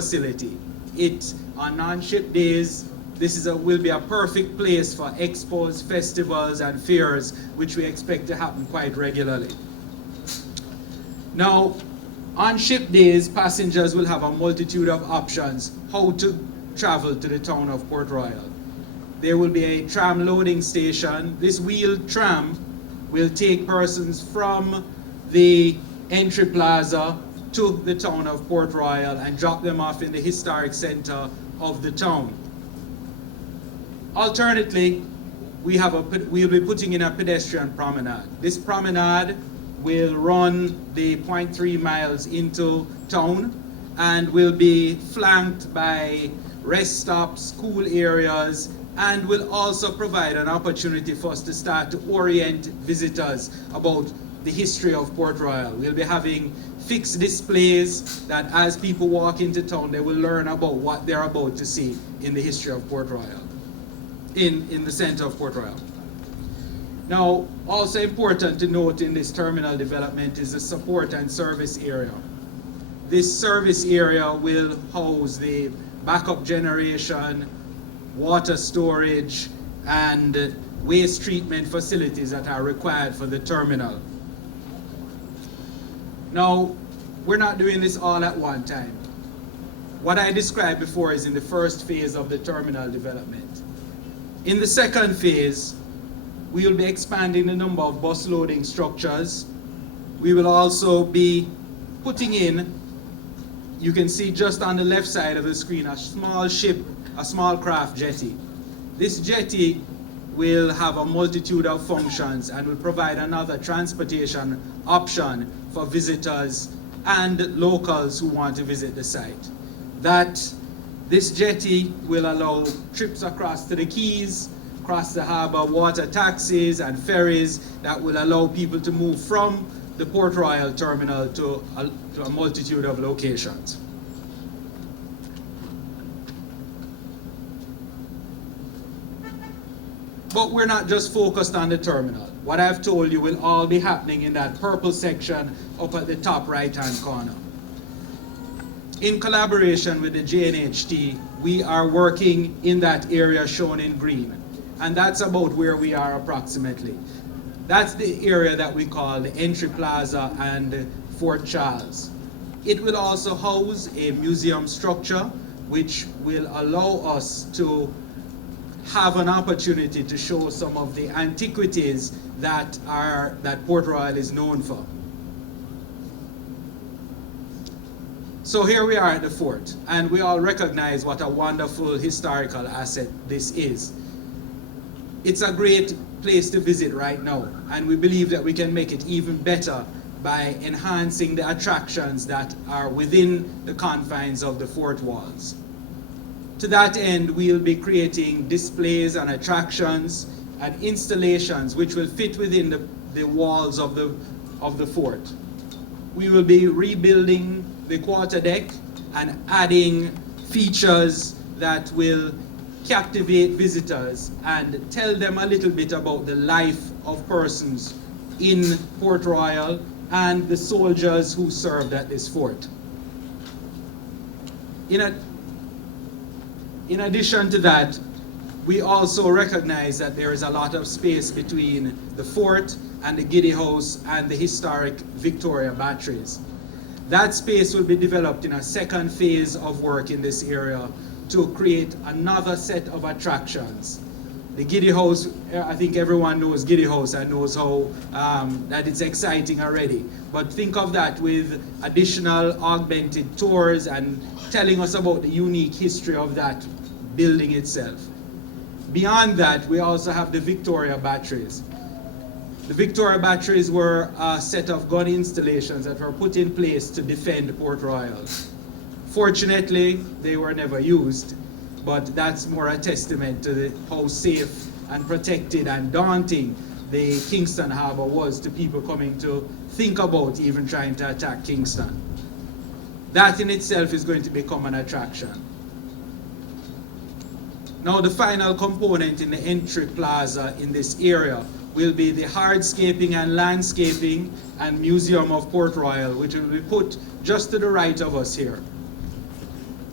facility. It, on non-ship days, will be a perfect place for expos, festivals, and fairs, which we expect to happen quite regularly. Now, on ship days, passengers will have a multitude of options how to travel to the town of Port Royal. There will be a tram loading station. This wheeled tram will take persons from the entry plaza to the town of Port Royal and drop them off in the historic center of the town. Alternately, we'll be putting in a pedestrian promenade. This promenade will run the 0.3 miles into town and will be flanked by rest stops, school areas, and will also provide an opportunity for us to start to orient visitors about the history of Port Royal. We'll be having fixed displays that as people walk into town, they will learn about what they're about to see in the history of Port Royal, in the center of Port Royal. Now, also important to note in this terminal development is the support and service area. This service area will house the backup generation, water storage, and waste treatment facilities that are required for the terminal. Now, we're not doing this all at one time. What I described before is in the first phase of the terminal development. In the second phase, we will be expanding the number of bus loading structures. We will also be putting in, you can see just on the left side of the screen, a small ship, a small craft jetty. This jetty will have a multitude of functions and will provide another transportation option for visitors and locals who want to visit the site. This jetty will allow trips across to the quays, across the harbor, water taxis and ferries that will allow people to move from the Port Royal terminal to a multitude of locations. But we're not just focused on the terminal. What I've told you will all be happening in that purple section up at the top right-hand corner. In collaboration with the JNHT, we are working in that area shown in green. And that's about where we are approximately. That's the area that we call the Entry Plaza and Fort Charles. It will also house a museum structure which will allow us to have an opportunity to show some of the antiquities that Port Royal is known for. So here we are at the fort, and we all recognize what a wonderful historical asset this is. It's a great place to visit right now, and we believe that we can make it even better by enhancing the attractions that are within the confines of the fort walls. To that end, we'll be creating displays and attractions and installations which will fit within the walls of the fort. We will be rebuilding the quarterdeck and adding features that will captivate visitors and tell them a little bit about the life of persons in Port Royal and the soldiers who served at this fort. In addition to that, we also recognize that there is a lot of space between the fort and the Giddy House and the historic Victoria batteries. That space will be developed in a second phase of work in this area to create another set of attractions. The Giddy House, I think everyone knows Giddy House and knows how that it's exciting already. But think of that with additional augmented tours and telling us about the unique history of that building itself. Beyond that, we also have the Victoria batteries. The Victoria batteries were a set of gun installations that were put in place to defend Port Royal. Fortunately, they were never used, but that's more a testament to how safe and protected and daunting the Kingston Harbor was to people coming to think about even trying to attack Kingston. That in itself is going to become an attraction. Now, the final component in the entry plaza in this area will be the hardscaping and landscaping and Museum of Port Royal, which will be put just to the right of us here.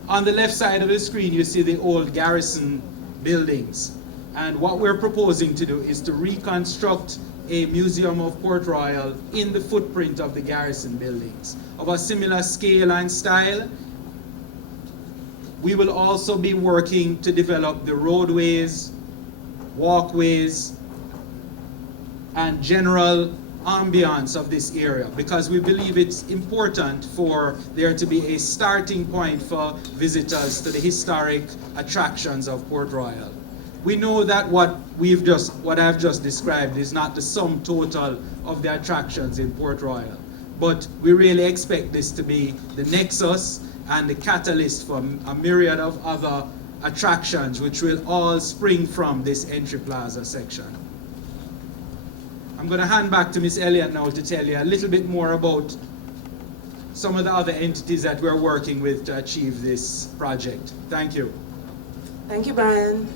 On the left side of the screen, you see the old garrison buildings. And what we're proposing to do is to reconstruct a museum of Port Royal in the footprint of the garrison buildings, of a similar scale and style. We will also be working to develop the roadways, walkways, and general ambiance of this area, because we believe it's important for there to be a starting point for visitors to the historic attractions of Port Royal. We know that what I've just described is not the sum total of the attractions in Port Royal, but we really expect this to be the nexus and the catalyst for a myriad of other attractions which will all spring from this entry plaza section. I'm going to hand back to Ms. Elliott now to tell you a little bit more about some of the other entities that we're working with to achieve this project. Thank you. Thank you, Brian.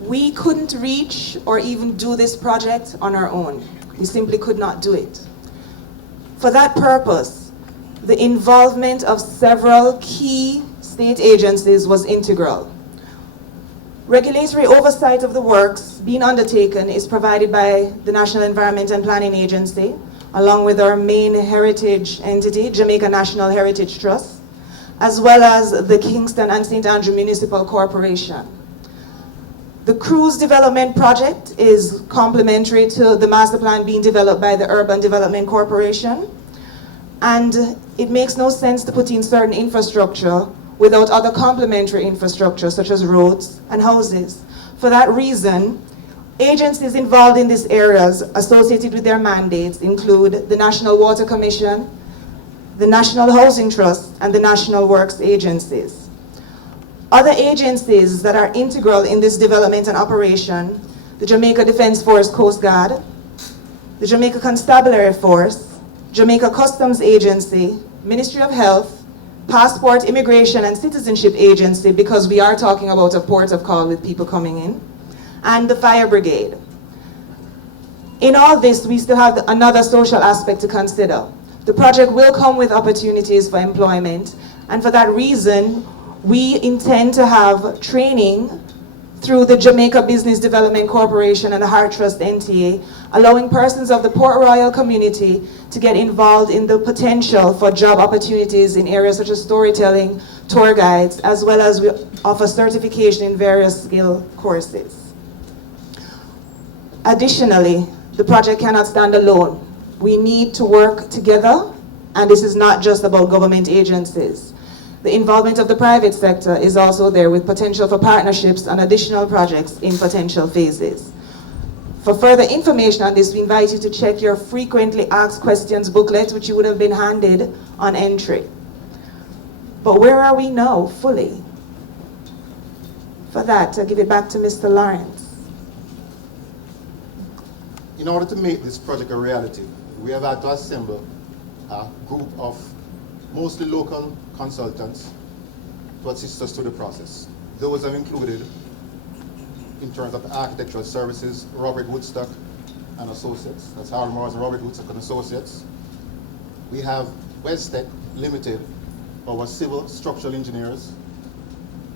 We couldn't reach or even do this project on our own. We simply could not do it. For that purpose, the involvement of several key state agencies was integral. Regulatory oversight of the works being undertaken is provided by the National Environment and Planning Agency, along with our main heritage entity, Jamaica National Heritage Trust, as well as the Kingston and St. Andrew Municipal Corporation. The cruise development project is complementary to the master plan being developed by the Urban Development Corporation, and it makes no sense to put in certain infrastructure without other complementary infrastructure such as roads and houses. For that reason, agencies involved in these areas associated with their mandates include the National Water Commission, the National Housing Trust, and the National Works agencies. Other agencies that are integral in this development and operation, the Jamaica Defense Force Coast Guard, the Jamaica Constabulary Force, Jamaica Customs Agency, Ministry of Health, Passport, Immigration and Citizenship Agency, because we are talking about a port of call with people coming in, and the Fire Brigade. In all this, we still have another social aspect to consider. The project will come with opportunities for employment, and for that reason, we intend to have training through the Jamaica Business Development Corporation and the Heart Trust NTA, allowing persons of the Port Royal community to get involved in the potential for job opportunities in areas such as storytelling, tour guides, as well as we offer certification in various skill courses. Additionally, the project cannot stand alone. We need to work together, and this is not just about government agencies. The involvement of the private sector is also there, with potential for partnerships and additional projects in potential phases. For further information on this, we invite you to check your frequently asked questions booklet, which you would have been handed on entry. But where are we now, fully? For that, I'll give it back to Mr. Lawrence. In order to make this project a reality, we have had to assemble a group of mostly local consultants to assist us through the process. Those have included, in terms of architectural services, Robert Woodstock and Associates. That's Harold Morris and Robert Woodstock and Associates. We have Westech Limited, our civil structural engineers.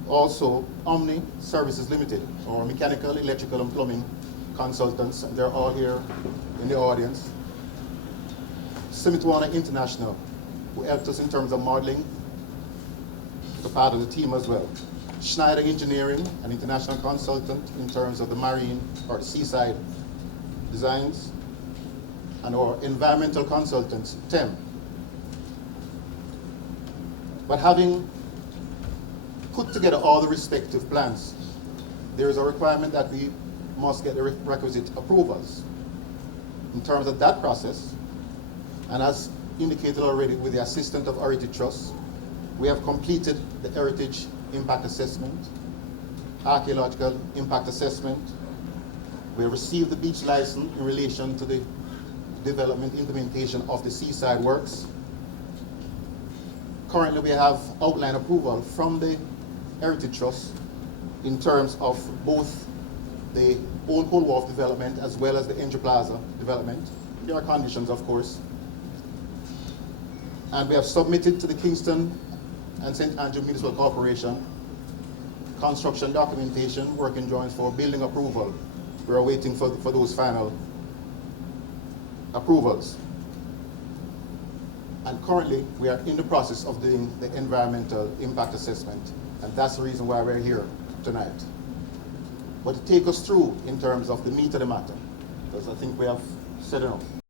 Also, Omni Services Limited, our mechanical, electrical, and plumbing consultants. They're all here in the audience. Smith Warner International, who helped us in terms of modeling, the part of the team as well. Schneider Engineering, an international consultant in terms of the marine or the seaside designs, and our environmental consultants, TEM. But having put together all the respective plans, there is a requirement that we must get the requisite approvals. In terms of that process, and as indicated already with the assistant of Heritage Trust, we have completed the Heritage Impact Assessment, Archaeological Impact Assessment. We have received the beach license in relation to the development implementation of the seaside works. Currently we have outline approval from the Heritage Trust in terms of both the Old Cold Wharf development as well as the Entry Plaza development. There are conditions, of course. And we have submitted to the Kingston and St. Andrew Municipal Corporation construction documentation, working drawings for building approval. We are waiting for those final approvals. And currently, we are in the process of doing the environmental impact assessment, and that's the reason why we're here tonight. But to take us through in terms of the meat of the matter, because I think we have said enough.